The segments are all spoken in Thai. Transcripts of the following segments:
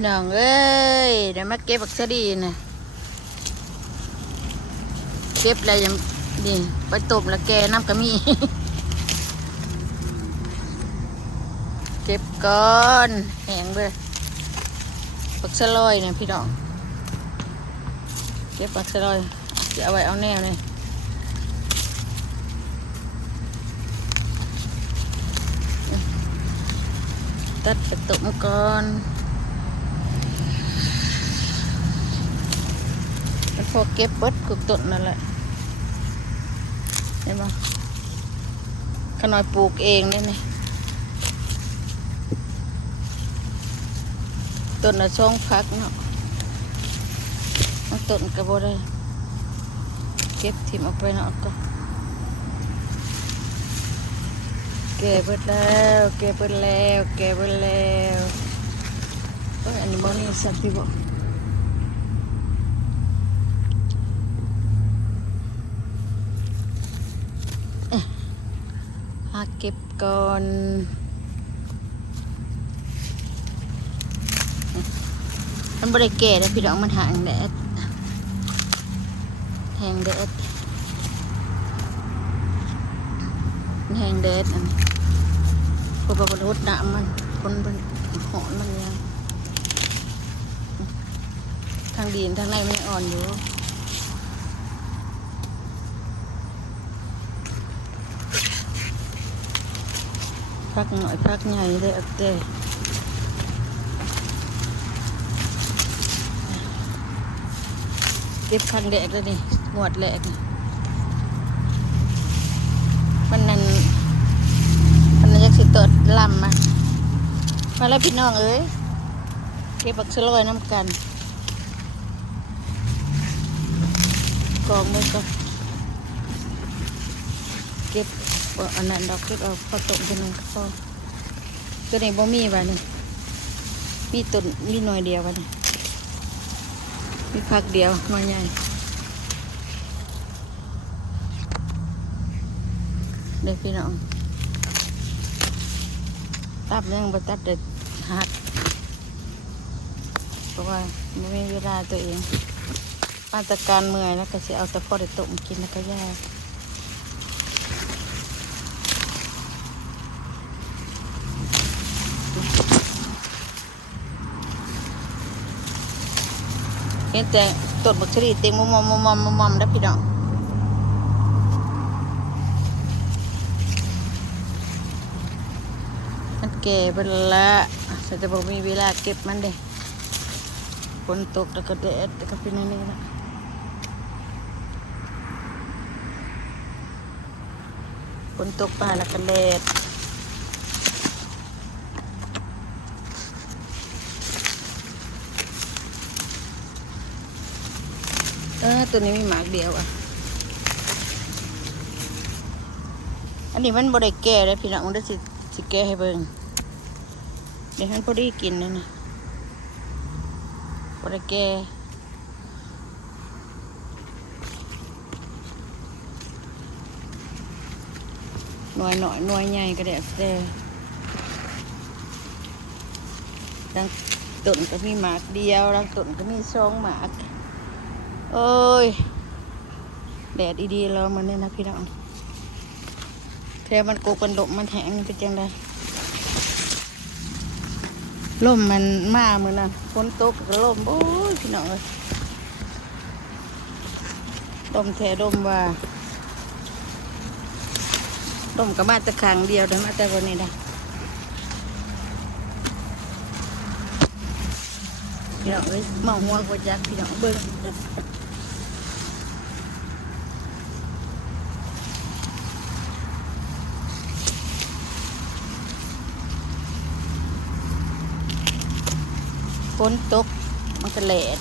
พี่น้องเอ้ยเดี๋ยวมาเก็บบักสะดีนะเก็บอะไรยังนี่ไปต้มแล้วแกน้ำกะมีเก็บก่อนแห้งเลยบักสะลอยเนี่ยพี่น้องเก็บบักสะลอยจะเอาไว้เอาแนวเลยตัดไปต้มก่อนแล้วพอเก็บเบิดกุกต้นนั่นแหละเห็นไหมขน้อยปลูกเองนี่นี่ต้นละช่องพักเนาะต้นกระโบได้เก็บถิ่มออกไปเนาะก็เก็บเบิดแล้วเก็บเบิดแล้วเก็บเบิดแล้วอันนี้บ่นี่สักทีบ่หาเก็บก่อนมันบ่ได้แก่แล้วพี่น้องมันห่างแดดแห้งแดดมันแห้งแดดอันนี้พอบ่รดน้ำมันคนเป็นหอนมันยังทางดินทางในมันอ่อนอยู่พักหน่อยพักใหญ่เลยโอเคเก็บครั้งแรกเลยนี่หมวดแรกมันนั่นอยากสิตดลำมาแล้วพี่น้องเอ้ยเก็บบักสะลอยน้ำกันกองมือก็เก็บอันนั้นดอกเก็บเอาพอต้มทีนึงก็พอตัวนี้บ่มีว่ะนี่มีต้นมีหน่อยเดียวว่ะนี่มีพักเดียวหน่อยใหญ่เด็กพี่น้องตับยังไปตัดเด็ดหักเพราะว่าไม่มีเวลาตัวเองมาตรการเมื่อยแล้วก็จะเอาแต่พอได้ต้มกินแล้วก็แย่เห็นแต่ต้นบักเชอรี่เต็มมุมแล้วพี่น้องมันแก่ไปละแต่บอกมีเวลาเก็บมันเด้ฝนตกแล้วก็แดดแล้วก็เป็นอย่างนี้นะฝนตกป่าแล้วก็แดดตัวนี้มีหมากเดียวอ่ะอันนี้มันบริแก่เลยพี่น้องมันได้สิแก่ให้เบิ่งเดี๋ยวมันพอดีกินนะนี่บริแก่หน่วยหน่อยหน่วยใหญ่ก็ได้แต่ดังต้นก็มีหมากเดียวดังต้นก็มีสองหมากเอ้ยแดดดีๆเรามันเนี่ยนะพี่น้องแถวมันโกกันลมมันแห้งเป็นจังไดลมมันมาเหมือนน่ะฝนตกก็ลมโอ้ยพี่น้องเลยลมแถลมว่าลมก็มาแต่ครั้งเดียวเดินมาแต่วันนี้นะพี่น้องเอ้ยมองหัวกว่าจักพี่น้องเบิ่งฝนตกมันก็แหลด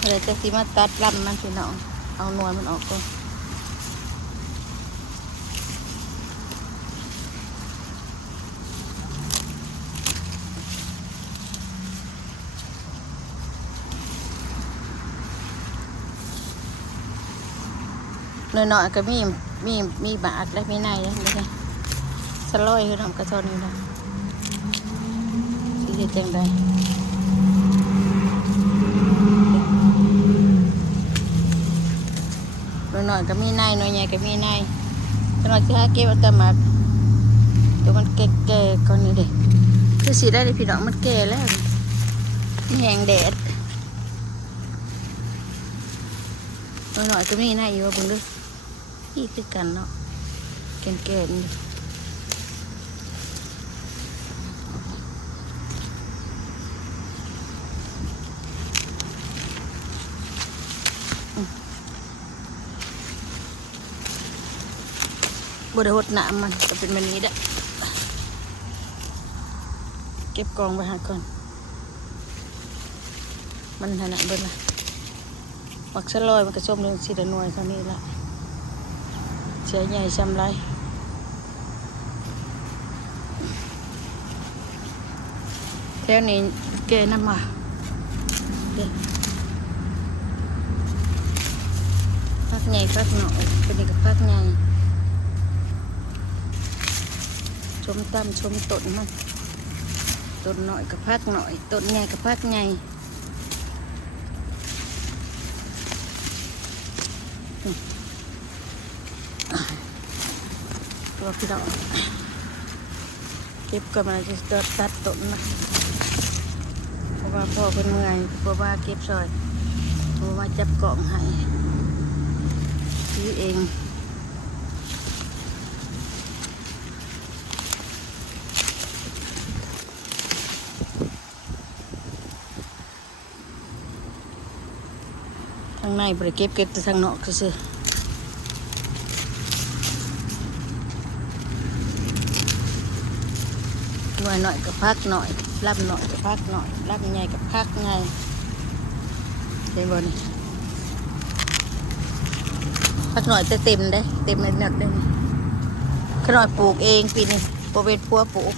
อะไรจะสิมาตัดลำมันพี่น้องเอาหน่วยมันออกก่อนหน่อยๆก็มีบากและมีในเลยไม่ใช่ สลอยคือน้ำกระชอนนี่นะสิเฮ็ดจังไดหน่อยก็มีในหน่อยใหญ่ก็มีในหน่อยสิหาเก็บเอาแต่หมากตัวมันแก่ๆก่อนนี่เด้คือสิได้เลยพี่น้องมันแก่แล้วมันแห้งแดดหน่อยก็มีในอยู่เบิ่งดูนี่คือกันเนาะแก่ๆนี่บ่ได้หดน้ำมันก็เป็นแบบนี้แหละเก็บกองไว้หาก่อนมันขนาดเบิ่งละมักสลอยมันก็ส้มเรื่องสีหน่วยเท่านี้ละเสียใหญ่ซ้ำไรแถวนี้แกน้ำมาเด็กพักใหญ่พักหน่อยเป็นอีกพักใหญ่ชมตั้มชมต้นมันต้นหน่อยกับพักหน่อยต้นใหญ่กับพักใหญ่ตัวพี่น้องเก็บกันมาจะตัดต้นนะเพราะว่าพ่อเป็นเมื่อยเพราะว่าเก็บซอยเพราะว่าจับกล่องให้ซื้อเองทางในบริเก็บแต่ทางนอกก็ซื้อหน่อยกับพักหน่อยรับหน่อยกับพักหน่อยรับใหญ่กับพักใหญ่เห็นบ่นี่พักหน่อยจะเต็มได้เต็มเลยหมดเลยขน่อยปลูกเองปีนี้โปรเวทพัวปลูก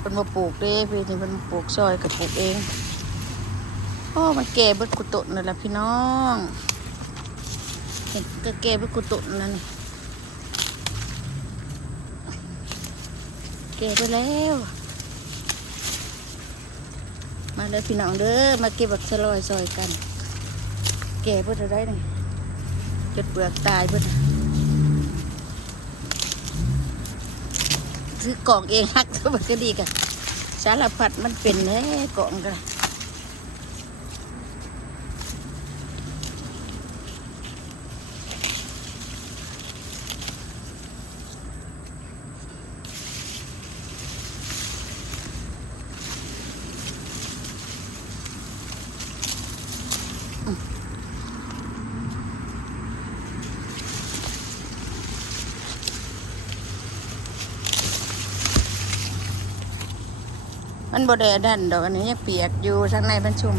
เป็นมาปลูกเด้ปีนี้เป็นปลูกซอยกับปลูกเองโอ้มันแก่เบิดกุตุนนั่นแหละพี่น้องเห็นก็แก่เบิดกุตุนนั่นนี่เก็บไปแล้วมาเลยพี่น้องเด้อมาเก็บบักสลอยซอยกันเก็บเพื่อได้นี่จุดเปลือกตายเพื่อซื้อกล่องเองฮักตัวมันก็ดีกันสารพัดมันเป็นแน่กล่องกันมันบดแดันดอกอันนี้ยังเปียกอยู่ข้างในมันชุ่ม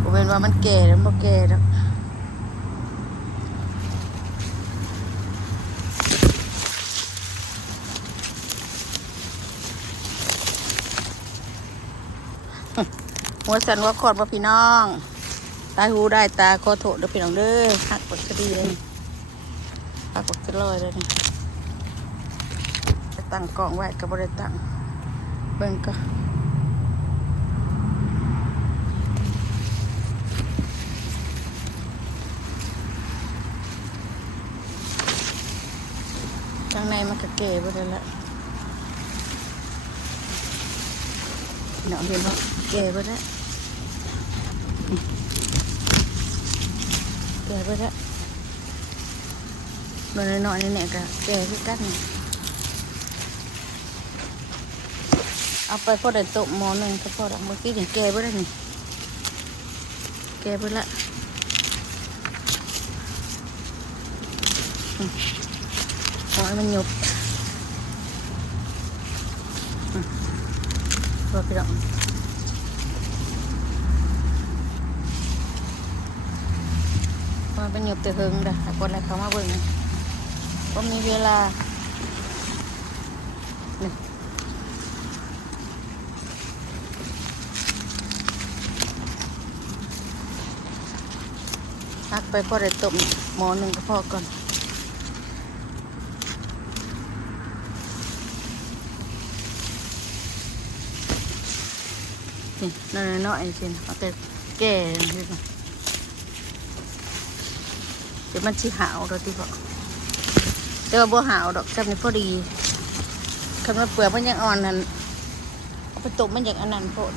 ผมเป็นว่ามันแก่แล้วบ่แก่แล้วหัวสันว่าขอดว่าพี่น้องตาหูได้ตาขอโทษเด้อพี่น้องเด้อหักปกติเลยหักปกติลอยเลยนี่จะตั้งกล่องไว้กับบริตั้งเบิ่งก็ข้างในมันก็เก๋ไปเลยละเนาะเห็นไหมเก๋ไปแล้วเก๋ไปแล้วหน่อยๆนี่เนี่ยก็เก๋ขึ้นกันเอาไปพอได้โต๊ะหม้อหนึ่งก็พอละเมื่อกี้นี่แกไปแล้วนี่แกไปละหอยมันหยุบพอไปแล้วหอยมันหยุบแต่เฮิงเด้อคนอะไรเขามาเบิ่งก็มีเวลานี่ พักไปพอได้ต้มหม้อหนึ่งก็พอก่อนนี่น้อยๆสิเอาแต่แก่นี่ก่อนเดี๋ยวมันชิหาวเราที่บอกแต่ว่าบ่หาวดอกจำนี่พอดีคำว่าเปลือกมันยังอ่อนนั่นเอาไปต้มมันอย่างอันนั้นโพด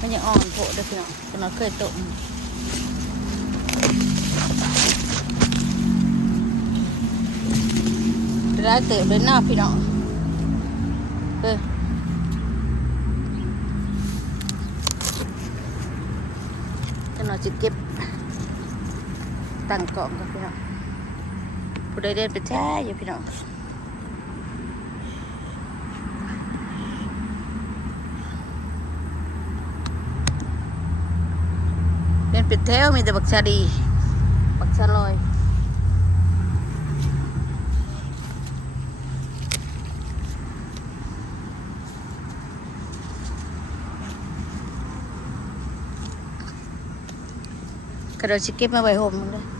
มันยังอ่อนโพดเด้อพี่น้องแต่เราเคยต้มได้เติบเลยหน้าพี่น้องจะนอนจะเก็บตั้งกล่องกันพี่น้องผู้ใดเดินไปแท้อยู่พี่น้องเดินเป็นแถวมีแต่บักชาดีบักชาลอยกระโดดชิเก็บมาไว้ห่มมันเลย